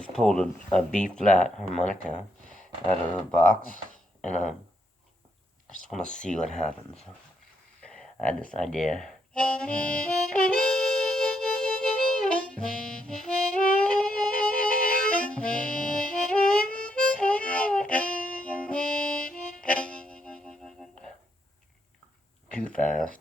just pulled a B-flat harmonica out of the box, and I just want to see what happens. I had this idea. Too fast.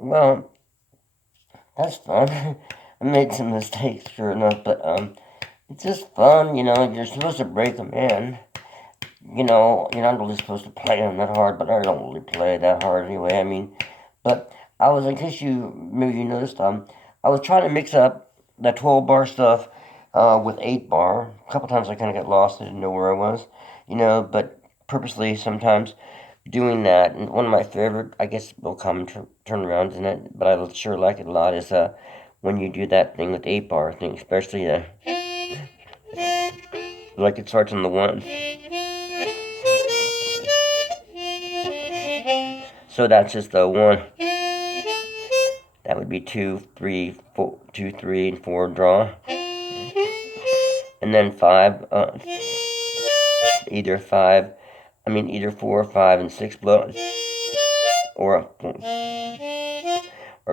Well, that's fun. I made some mistakes, sure enough, but it's just fun, you know. You're supposed to break them in. You know, you're not really supposed to play them that hard, but I don't really play that hard anyway. I mean, but I was, in case maybe you noticed, I was trying to mix up that 12 bar stuff with 8 bar. A couple times I kind of got lost. I didn't know where I was, you know, but purposely sometimes doing that. And one of my favorite, I guess, will come turnarounds in it, but I sure like it a lot, is when you do that thing with 8 bar thing, especially like it starts on the 1. So that's just the 1. That would be 2, 3, 4, 2, 3, and 4 draw. And then 5, either 4, 5, and 6 blow. Or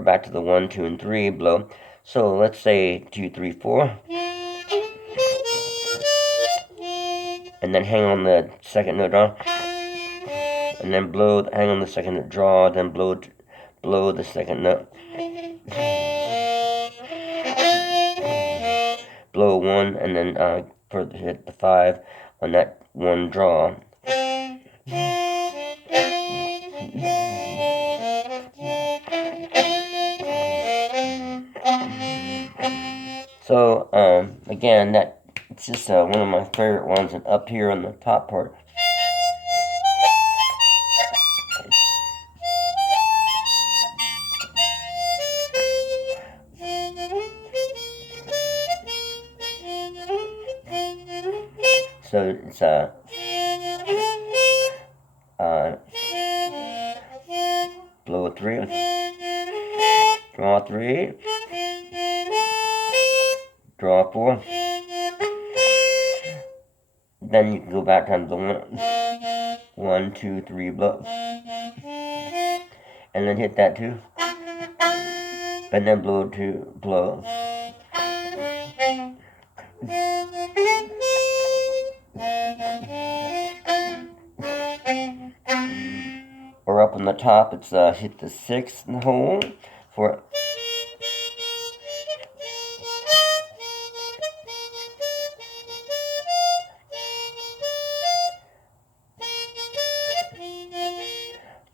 back to the 1, 2, and 3 blow. So let's say 2, 3, 4. And then hang on the second note draw. And then hang on the second note draw, then blow the second note. Blow 1, and then hit the 5 on that 1 draw. So, again, it's just one of my favorite ones, and up here on the top part. So it's blow 3, draw 3, draw 4. Then you can go back down to the 1, 2, 3 blow, and then hit that 2, and then blow 2 blow. Or up on the top, it's hit the 6th hole for.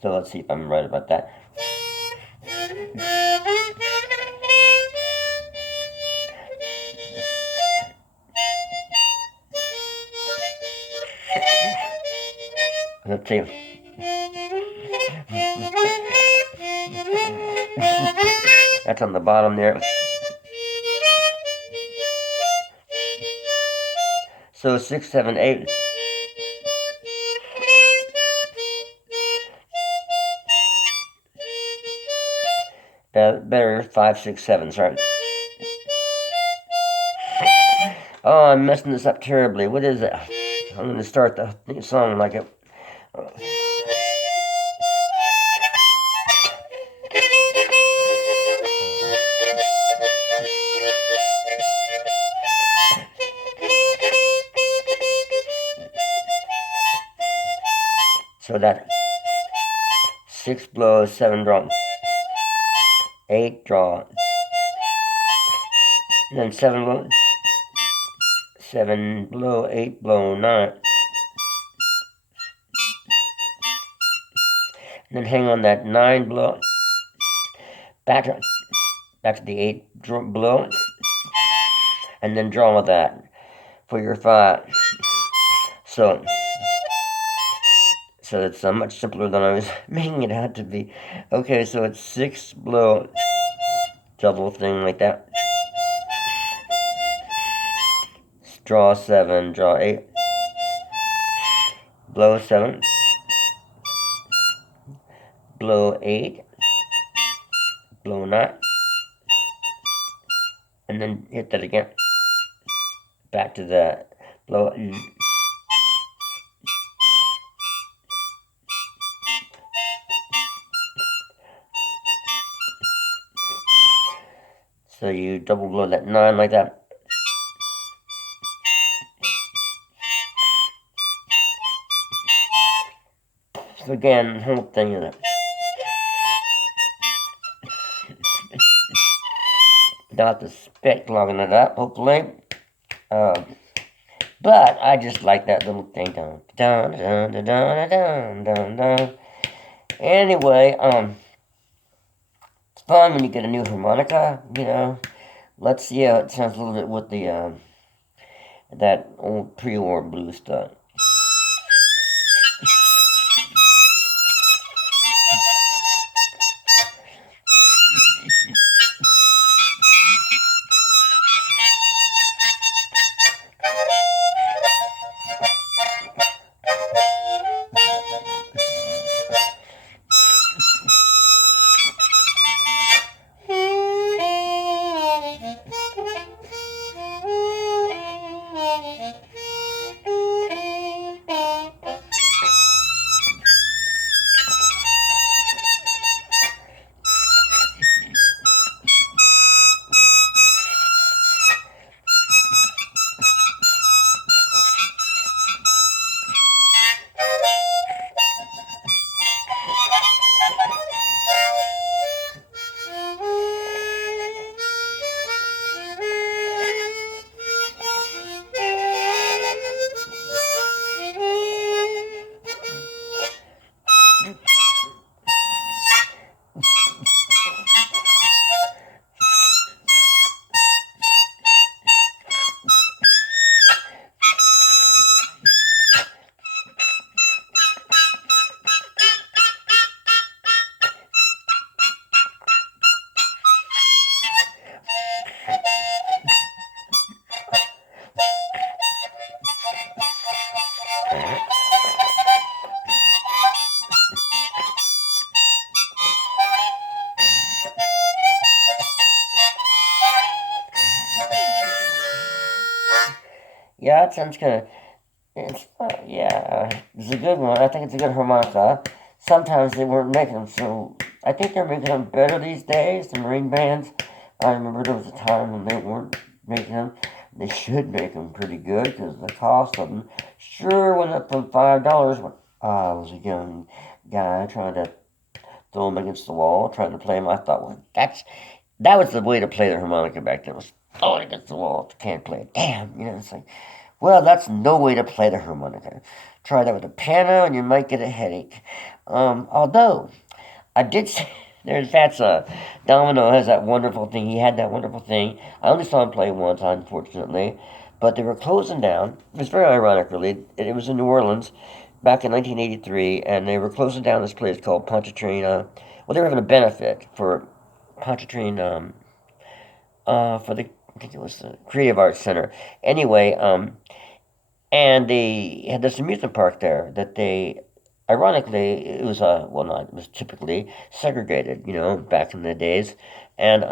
So let's see if I'm right about that. Let's see. That's on the bottom there. So 6, 7, 8. Better 5, 6, 7. Sorry. Oh, I'm messing this up terribly. What is it? I'm going to start the song like it. So that 6 blow, 7 draw, 8 draw, and then 7 blow, 7 blow, 8 blow, 9. And then hang on that 9 blow, back to the 8 blow, and then draw that for your 5. So it's much simpler than I was making it out to be. Okay, so it's 6 blow, double thing like that. Draw 7, draw 8, blow 7, blow 8, blow a knot, and then hit that again. Back to that, blow it. So you double blow that 9 like that. So again, the whole thing is not the spec logging it up, hopefully. But I just like that little thing. Dun, dun, dun, dun, dun, dun, dun, dun. Anyway, it's fun when you get a new harmonica, you know. Let's see how it sounds a little bit with the that old pre-war blues stuff. Yeah, it sounds kind of. It's a good one. I think it's a good harmonica. Sometimes they weren't making them, so I think they're making them better these days. The Marine bands. I remember there was a time when they weren't making them. They should make them pretty good because the cost of them sure went up from $5 when I was a young guy trying to throw them against the wall, trying to play them. I thought, well, that was the way to play the harmonica back then. Was throw it against the wall if you can't play it. Damn, it's like, well, that's no way to play the harmonica. Try that with a piano, and you might get a headache. Although I did say that's Domino has that wonderful thing. He had that wonderful thing. I only saw him play once, unfortunately, but they were closing down. It was very ironic, really. It was in New Orleans back in 1983, and they were closing down this place called Pontchartrain. Well, they were having a benefit for Pontchartrain, for the I think it was the Creative Arts Center. Anyway, and they had this amusement park there that they, ironically, it was well, not it was typically segregated, back in the days, and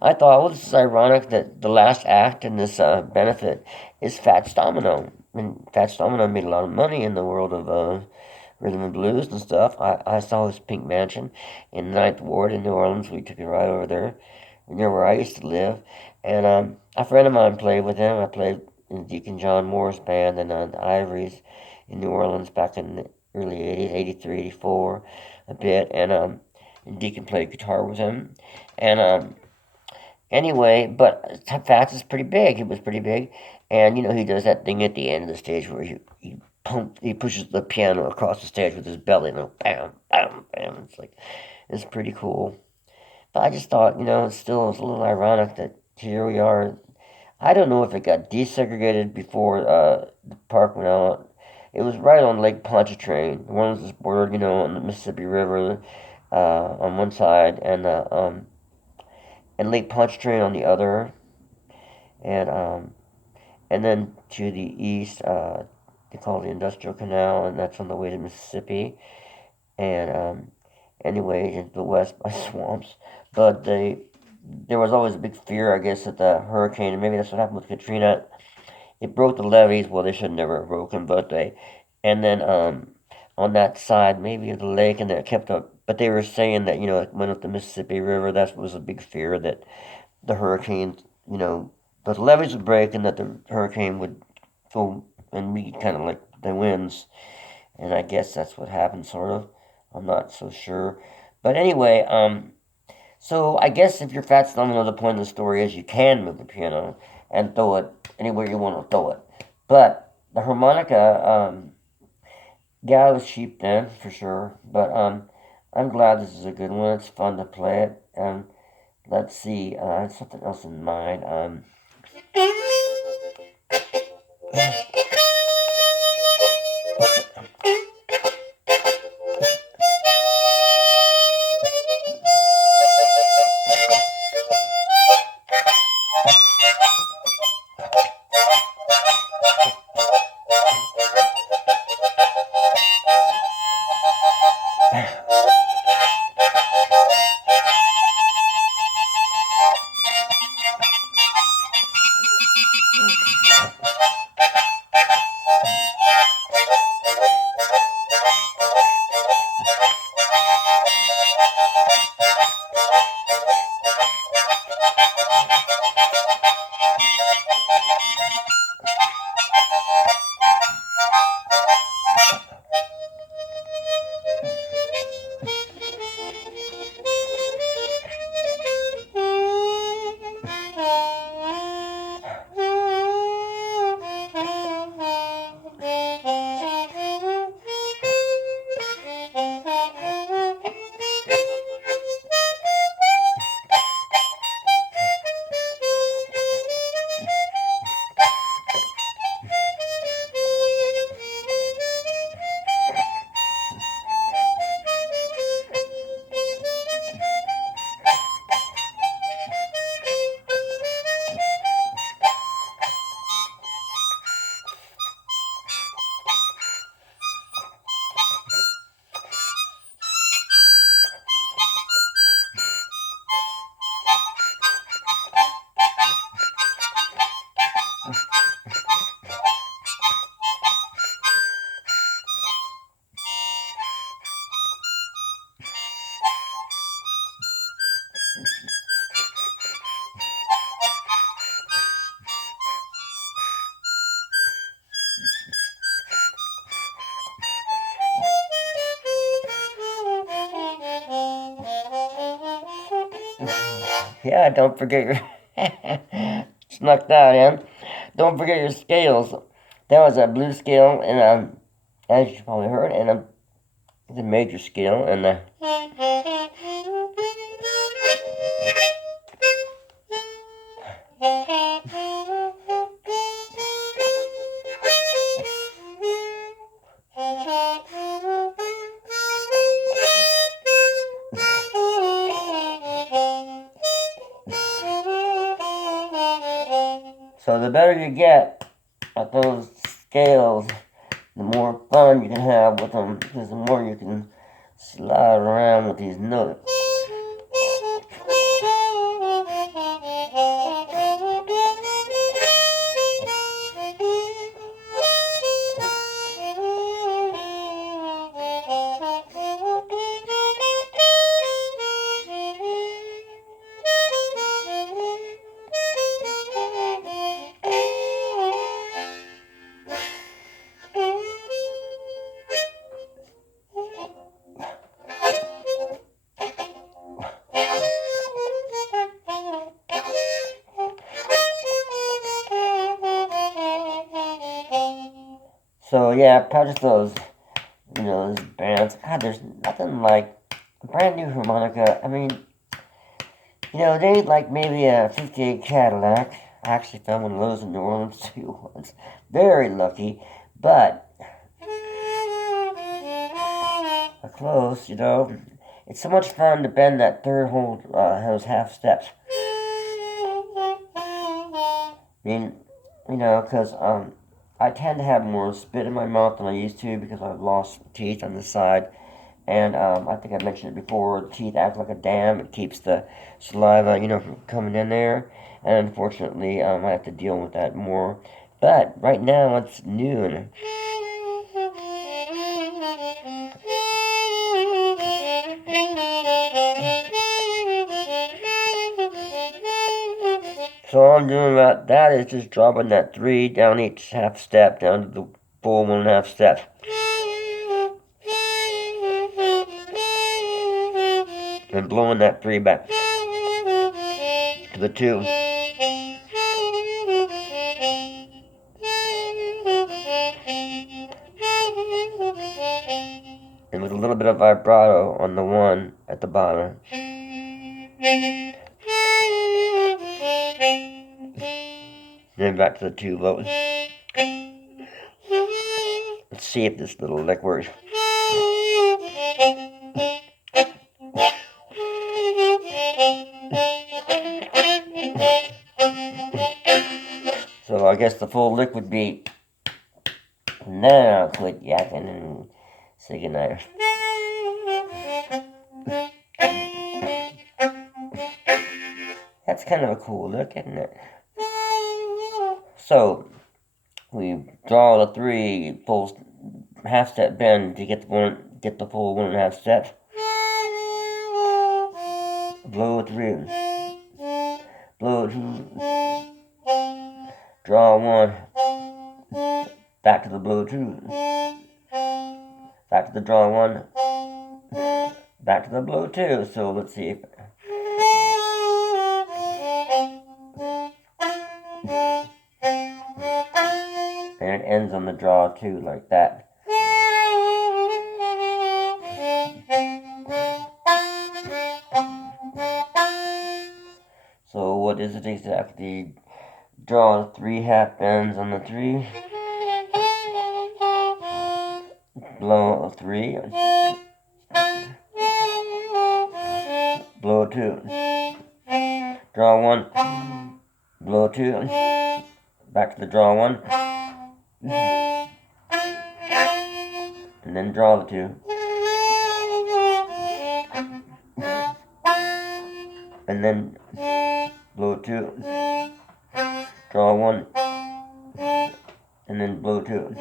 I thought, well, this is ironic that the last act in this benefit is Fats Domino, and Fats Domino made a lot of money in the world of rhythm and blues and stuff. I saw his pink mansion in Ninth Ward in New Orleans. We took it right over there, near where I used to live, and a friend of mine played with him. I played in Deacon Jon Morris band and on Ivory's in New Orleans back in the early 80s, 83, 84, a bit, and Deacon played guitar with him, and anyway, but Fats is pretty big. He was pretty big, and he does that thing at the end of the stage where he pushes the piano across the stage with his belly, bam, bam, bam. It's pretty cool. But I just thought, it's a little ironic that here we are. I don't know if it got desegregated before the park went out. It was right on Lake Pontchartrain. One was bordered, on the Mississippi River on one side, and Lake Pontchartrain on the other, and then to the east, they call it the Industrial Canal, and that's on the way to Mississippi, and anyway, into the west by swamps. But there was always a big fear, I guess, that the hurricane, and maybe that's what happened with Katrina. It broke the levees. Well, they should never have broken, but and then on that side, maybe of the lake, and it kept up. But they were saying that it went up the Mississippi River. That was a big fear that the hurricane, that the levees would break, and that the hurricane would go and meet kind of like the winds. And I guess that's what happened, sort of. I'm not so sure, but anyway, so I guess if you're fat slumming, the point of the story is you can move the piano and throw it anywhere you want to throw it. But the harmonica, yeah, it was cheap then for sure. But I'm glad this is a good one. It's fun to play it. And let's see, I had something else in mind. Yeah, don't forget your snuck that in. Don't forget your scales. That was a blues scale, and as you probably heard, and the major scale, and the so the better you get at those scales, the more fun you can have with them, because the more you can slide around with these notes. So yeah, purchase those, those bands. God, there's nothing like a brand new harmonica. I mean, they like maybe a '58 Cadillac. I actually found one of those in New Orleans too once. Very lucky, but close. It's so much fun to bend that third hold, those half steps. I mean, because I tend to have more spit in my mouth than I used to because I've lost teeth on the side. And I think I mentioned it before, the teeth act like a dam. It keeps the saliva, from coming in there. And unfortunately, I have to deal with that more. But right now, it's noon. So all I'm doing about that is just dropping that 3 down each half step, down to the full 1.5 step. And blowing that 3 back to the 2. And with a little bit of vibrato on the 1 at the bottom. Then back to the 2 low. Let's see if this little lick works. So I guess the full lick would be, now quit yakking and say goodnight. That's kind of a cool look, isn't it? So we draw the 3 full half step bend to get the full 1.5 steps. Blow 3. Blow 2. Draw 1. Back to the blow 2. Back to the draw 1. Back to the blow 2. So let's see if. And it ends on the draw 2 like that. So what is it exactly? Draw 3 half bends on the 3. Blow 3. Blow 2. Draw 1. Blow 2. Back to the draw 1. And then draw the 2. And then blow 2. Draw 1. And then blow 2.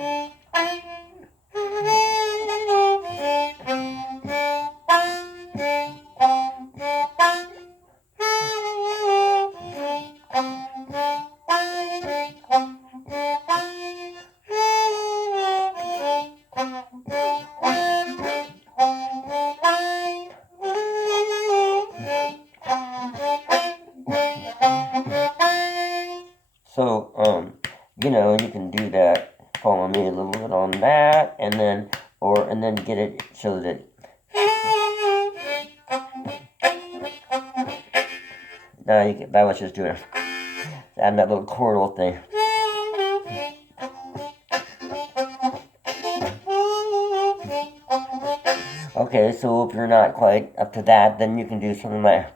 So, you can do that. Follow me a little bit on that, and then get it so that now let's just do it. Add that little chordal thing. Okay, so if you're not quite up to that, then you can do something like.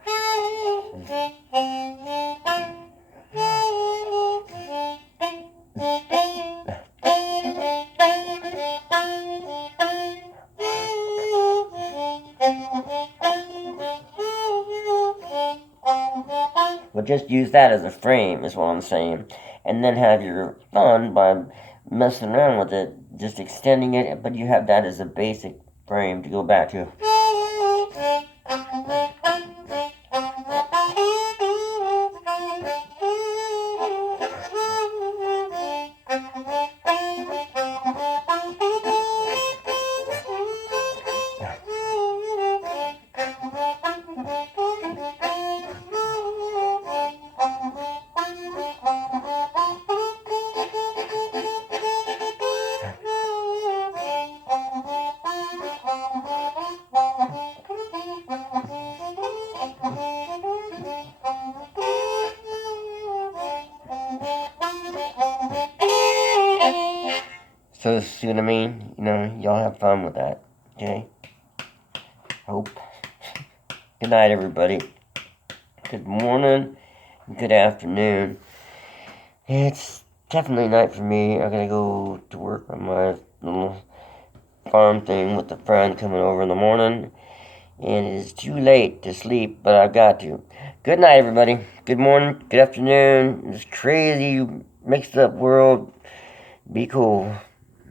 But just use that as a frame, is what I'm saying. And then have your fun by messing around with it, just extending it, but you have that as a basic frame to go back to. So, see what I mean? Y'all have fun with that, okay? Hope. Good night, everybody. Good morning, good afternoon. It's definitely night for me. I gotta go to work on my little farm thing with a friend coming over in the morning, and it is too late to sleep, but I've got to. Good night, everybody. Good morning, good afternoon. This crazy, mixed up world. Be cool.